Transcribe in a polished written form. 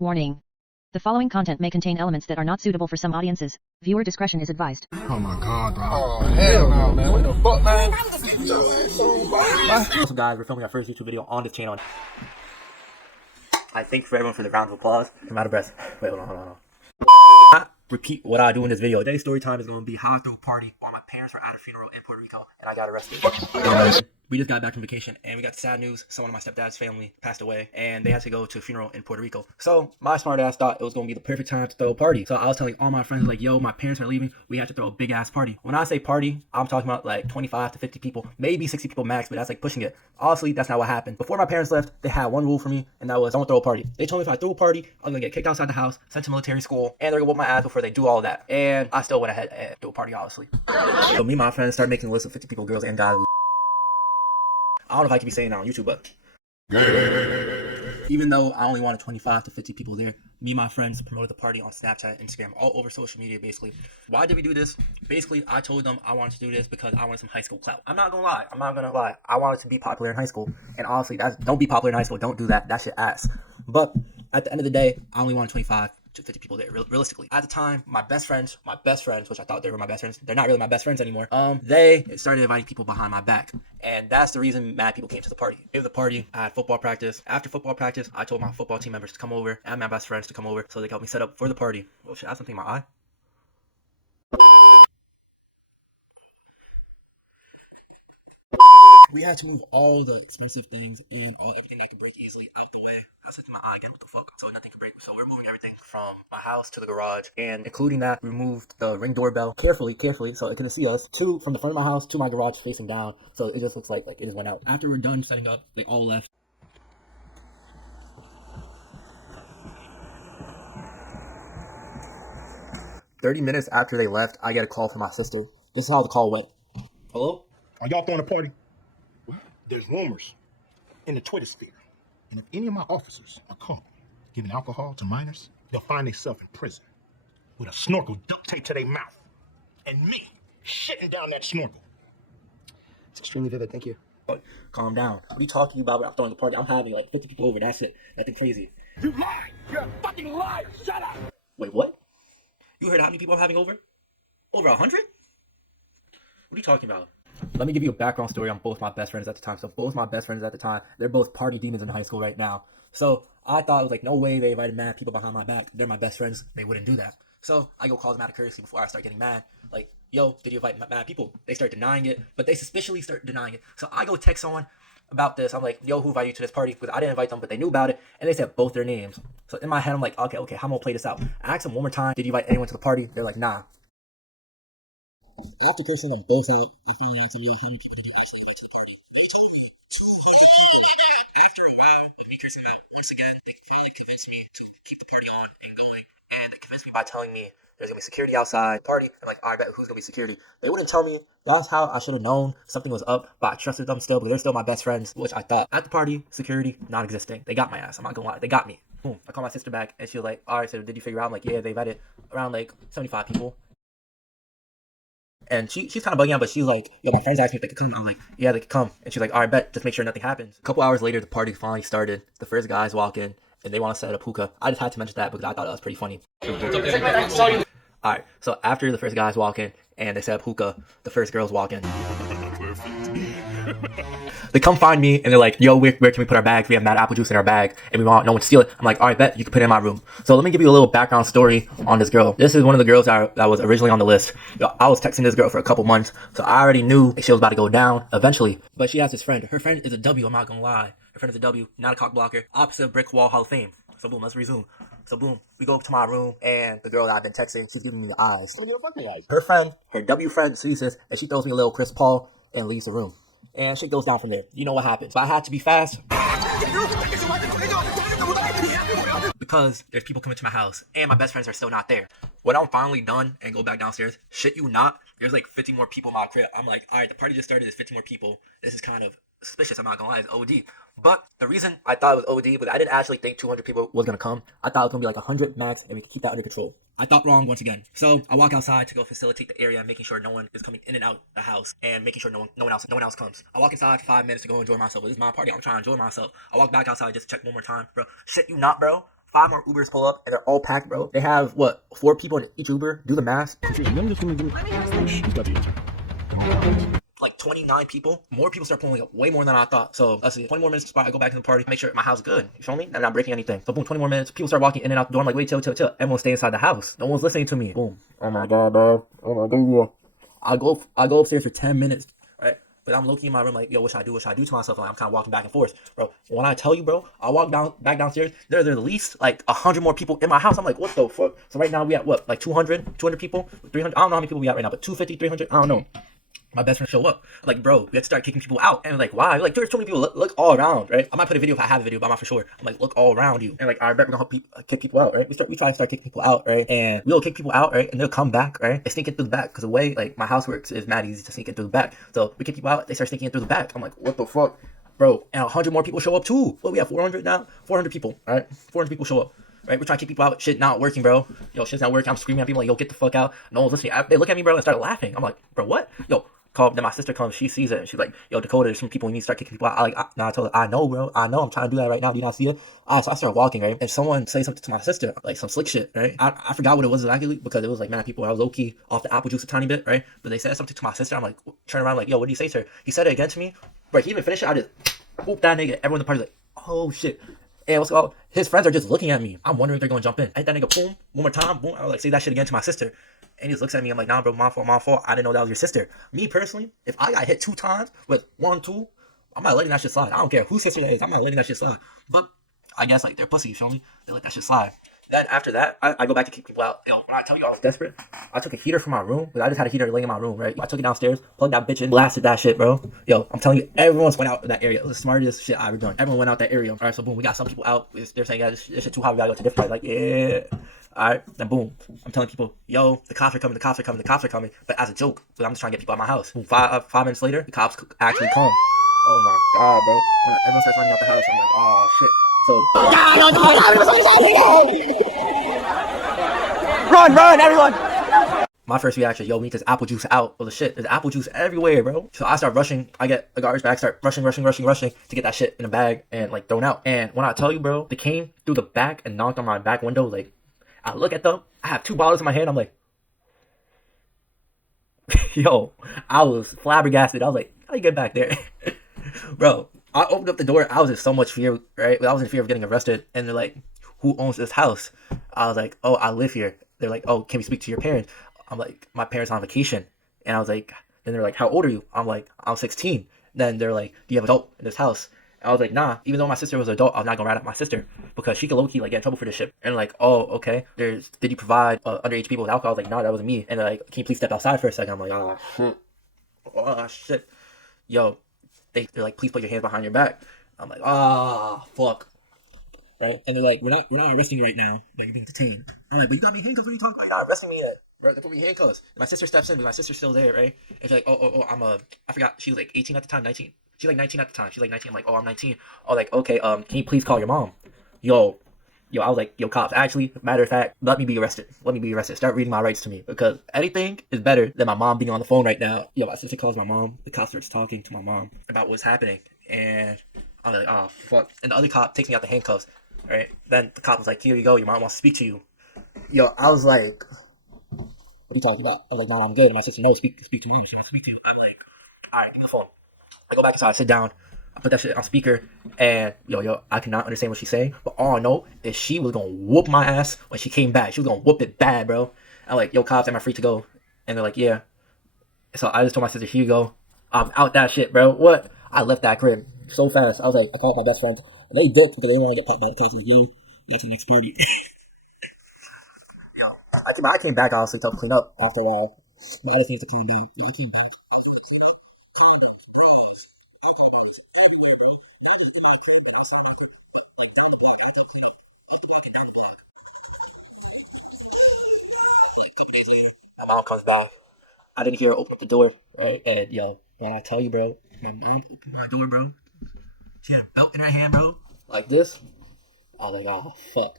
Warning. The following content may contain elements that are not suitable for some audiences. Viewer discretion is advised. Oh my god, bro. Oh, hell no, man. What the fuck, man? What's up, guys? We're filming our first YouTube video on this channel. I thank for everyone for the round of applause. I'm out of breath. Wait, hold on. I repeat what I do in this video. Today's story time is going to be how I threw a party while my parents were at a funeral in Puerto Rico and I got arrested. We just got back from vacation and we got sad news. Someone in my stepdad's family passed away and they had to go to a funeral in Puerto Rico. So my smart ass thought it was going to be the perfect time to throw a party. So I was telling all my friends, like, yo, my parents are leaving. We have to throw a big ass party. When I say party, I'm talking about like 25 to 50 people, maybe 60 people max, but that's like pushing it. Honestly, that's not what happened. Before my parents left, they had one rule for me, and that was don't throw a party. They told me if I threw a party, I was going to get kicked outside the house, sent to military school, and they're going to whoop my ass before they do all of that. And I still went ahead and threw a party, honestly. So me and my friends started making a list of 50 people, girls and guys. I don't know if I can be saying that on YouTube, but even though I only wanted 25 to 50 people there, me and my friends promoted the party on Snapchat, Instagram, all over social media, basically. Why did we do this? Basically, I told them I wanted to do this because I wanted some high school clout. I'm not gonna lie. I wanted to be popular in high school. And honestly, don't be popular in high school. Don't do that. That shit ass. But at the end of the day, I only wanted 25 to 50 people there, realistically. At the time, my best friends, which I thought they were my best friends, they're not really my best friends anymore. They started inviting people behind my back. And that's the reason mad people came to the party. It was a party. I had football practice. After football practice, I told my football team members to come over and my best friends to come over so they could help me set up for the party. Oh shit, I have something in my eye. We had to move all the expensive things and everything that could break easily out the way. I said to my eye again, what the fuck? So nothing could break. So we're moving everything from my house to the garage, and including that, we moved the Ring doorbell carefully, so it couldn't see us. From the front of my house to my garage facing down, so it just looks like it just went out. After we're done setting up, they all left. "30 minutes after they left, I get a call from my sister. This is how the call went. Hello? Are y'all throwing a party? Well, there's rumors in the Twitter sphere. And if any of my officers are caught giving alcohol to minors, they'll find themselves in prison with a snorkel duct taped to their mouth. And me shitting down that snorkel." It's extremely vivid, thank you. Calm down. What are you talking about without throwing a party? I'm having like 50 people over, that's it. Nothing crazy. You lied! You're a fucking liar! Shut up! Wait, what? You heard how many people I'm having over? Over 100? What are you talking about? Let me give you a background story on both my best friends at the time. So both my best friends at the time, they're both party demons in high school right now. So I thought it was like, no way they invited mad people behind my back. They're my best friends. They wouldn't do that. So I go call them out of courtesy before I start getting mad. Like, yo, did you invite mad people? They start denying it, but they suspiciously start denying it. So I go text someone about this. I'm like, yo, who invited you to this party? Because I didn't invite them, but they knew about it. And they said both their names. So in my head, I'm like, okay, how am I gonna play this out? I asked them one more time, did you invite anyone to the party? They're like, nah. After cursing them both out, I found out to really how many people did I say to the party. After a while of me cursing them out, once again, they finally convinced me to keep the party on and going. And they convinced me by telling me there's gonna be security outside the party. I'm like, all right, bet who's gonna be security? They wouldn't tell me. That's how I should have known something was up, but I trusted them still, but they're still my best friends, which I thought. At the party, security, non-existing. They got my ass, I'm not gonna lie, they got me. Boom. I called my sister back, and she was like, all right, so did you figure out? I'm like, yeah, they invited around like 75 people. And she's kind of bugging out, but she's like, yo, my friends asked me if they could come. I'm like, yeah, they could come. And she's like, all right, bet, just make sure nothing happens. A couple hours later, the party finally started. The first guys walk in, and they want to set up hookah. I just had to mention that because I thought that was pretty funny. All right, so after the first guys walk in, and they set up hookah, the first girls walk in. They come find me, and they're like, yo, where can we put our bags? We have mad apple juice in our bag, and we want no one to steal it. I'm like, all right, bet, you can put it in my room. So let me give you a little background story on this girl. This is one of the girls that was originally on the list. I was texting this girl for a couple months, so I already knew she was about to go down eventually. But she has this friend. Her friend is a W, I'm not gonna lie. Her friend is a W, not a cock blocker. Opposite of Brick Wall Hall of Fame. So boom, let's resume. So boom, we go up to my room, and the girl that I've been texting, she's giving me the eyes. Her friend, her W friend, sees this, and she throws me a little Chris Paul and leaves the room. And shit goes down from there. You know what happens. But I had to be fast because there's people coming to my house and my best friends are still not there. When I'm finally done and go back downstairs, shit you not, there's like 50 more people in my crib. I'm like, all right, the party just started. There's 50 more people. This is kind of suspicious. I'm not gonna lie, it's OD. But the reason I thought it was OD was I didn't actually think 200 people was gonna come. I thought it was gonna be like 100 max, and we could keep that under control. I thought wrong once again. So I walk outside to go facilitate the area, making sure no one is coming in and out the house, and making sure no one else comes. I walk inside 5 minutes to go enjoy myself. This is my party. I'm trying to enjoy myself. I walk back outside just to check one more time, bro. Shit, you not, bro. 5 more Ubers pull up and they're all packed, bro. They have what, 4 people in each Uber? Do the math. Like 29 people. More people start pulling up, way more than I thought. So let's see, 20 more minutes to spot. I go back to the party, make sure my house is good. You feel me? And I'm not breaking anything. So boom, 20 more minutes. People start walking in and out the door. I'm like, wait, chill. Everyone stay inside the house. No one's listening to me. Boom. Oh my god, dog. Oh my god. I go upstairs for 10 minutes, right? But I'm low-key in my room like, yo, what should I do to myself? Like, I'm kind of walking back and forth, bro. When I tell you, bro, I walk back downstairs, there's at least like 100 more people in my house. I'm like, what the fuck? So right now we at what, like 200 people, 300? I don't know how many people we at right now, but 250, 300, I don't know. My best friend show up. Like, bro, we had to start kicking people out. And like, why? Like, there's so many people. Look all around, right? I might put a video if I have a video, but I'm not for sure. I'm like, look all around you. And like, I bet we're gonna help kick people out, right? We try to start kicking people out, right? And we'll kick people out, right? And they'll come back, right? They sneak in through the back. Because the way, like, my house works is mad easy to sneak in through the back. So we kick people out, they start sneaking in through the back. I'm like, what the fuck? Bro, and 100 more people show up too. What, we have 400 now? 400 people, all right? 400 people show up. Right, we're trying to kick people out. Shit not working, bro. Yo, shit's not working. I'm screaming at people like, yo, get the fuck out. No one's listening. They look at me, bro, and start laughing. I'm like, bro, what? Yo, then my sister comes, she sees it, and she's like, yo, Dakota, there's some people, you need to start kicking people out. I told her, I know, bro, I know, I'm trying to do that right now, do you not see it? So I started walking, right, and someone say something to my sister, like some slick shit, right? I forgot what it was exactly, because it was like mad people. I was low-key off the apple juice a tiny bit, right? But they said something to my sister. I'm like, turn around, like, yo, what did you say to her? He said it again to me, but he didn't finish it. I just whoop that nigga. Everyone in the party's like, oh shit. And what's called, his friends are just looking at me. I'm wondering if they're gonna jump in. I hit that nigga, boom, one more time, boom. I was like, say that shit again to my sister. And he just looks at me. I'm like, nah, bro, my fault. I didn't know that was your sister. Me personally, if I got hit 2 times with 1, 2, I'm not letting that shit slide. I don't care whose sister that is. I'm not letting that shit slide. But I guess like they're pussy, you feel me? They let that shit slide. Then after that, I go back to kick people out. Yo, when I tell you I was desperate, I took a heater from my room, because I just had a heater laying in my room, right? I took it downstairs, plugged that bitch in, blasted that shit, bro. Yo, I'm telling you, everyone went out in that area. It was the smartest shit I ever done. Everyone went out that area. All right, so boom, we got some people out. They're saying, yeah, this shit too hot. We gotta go to different. Like, yeah. All right, then boom, I'm telling people, yo, the cops are coming. But as a joke, but I'm just trying to get people out of my house. Boom, 5 minutes later, the cops actually come. Oh my god, bro. When everyone starts running out the house, I'm like, oh shit. So, run, everyone! My first reaction, yo, we need this apple juice out. Well, the shit, there's apple juice everywhere, bro. So I start rushing. I get a garbage bag, start rushing to get that shit in a bag and like thrown out. And when I tell you, bro, they came through the back and knocked on my back window. Like, I look at them. I have 2 bottles in my hand. I'm like, yo, I was flabbergasted. I was like, how do you get back there? Bro, I opened up the door. I was in so much fear, right? I was in fear of getting arrested. And they're like, who owns this house? I was like, oh, I live here. They're like, oh, can we speak to your parents? I'm like, my parents are on vacation. And I was like, then they're like, how old are you? I'm like, I'm 16. Then they're like, do you have an adult in this house? And I was like, nah, even though my sister was an adult, I was not gonna rat at my sister because she could low-key like get in trouble for this shit. And like, oh, okay. Did you provide underage people with alcohol? I was like, nah, that wasn't me. And they're like, can you please step outside for a second? I'm like, oh shit. Yo, they're like, please put your hands behind your back. I'm like, fuck. Right? And they're like, we're not arresting you right now, but you're being detained. I'm like, but you got me handcuffs. What are you talking about? You're not arresting me yet. Right? They put me in handcuffs. And my sister steps in, but my sister's still there, right? And she's like, I forgot. She was like 18 at the time, 19. She's like 19 at the time. She's like 19. I'm like, oh, I'm 19. Oh, like, okay, can you please call your mom? Yo, I was like, yo, cops, actually, matter of fact, let me be arrested. Start reading my rights to me. Because anything is better than my mom being on the phone right now. Yo, my sister calls my mom. The cop starts talking to my mom about what's happening. And I'm like, oh, fuck. And the other cop takes me out the handcuffs. Right? Then the cop was like, here you go. Your mom wants to speak to you. Yo, I was like, what are you talking about? I was like, no, I'm good. And my sister, no, speak to me. She wants to speak to you. I'm like, all right, give me the phone. I go back inside, sit down. I put that shit on speaker, and yo, I cannot understand what she's saying, but all I know is she was gonna whoop my ass when she came back. She was gonna whoop it bad, bro. I'm like, yo, cops, am I free to go? And they're like, yeah. So I just told my sister, here you go. I'm out that shit, bro. What? I left that crib so fast. I was like, I called my best friends, and they dipped because they didn't want to get popped by the cops. Like, yo, that's the next party. Yo, I came back honestly to clean up after a while. My other things to clean down. I came back. My mom comes back. I didn't hear her open up the door. Right? And yo, when I tell you, bro, my mom opened my door, bro. She had a belt in her hand, bro. Like this. I was like, oh, fuck.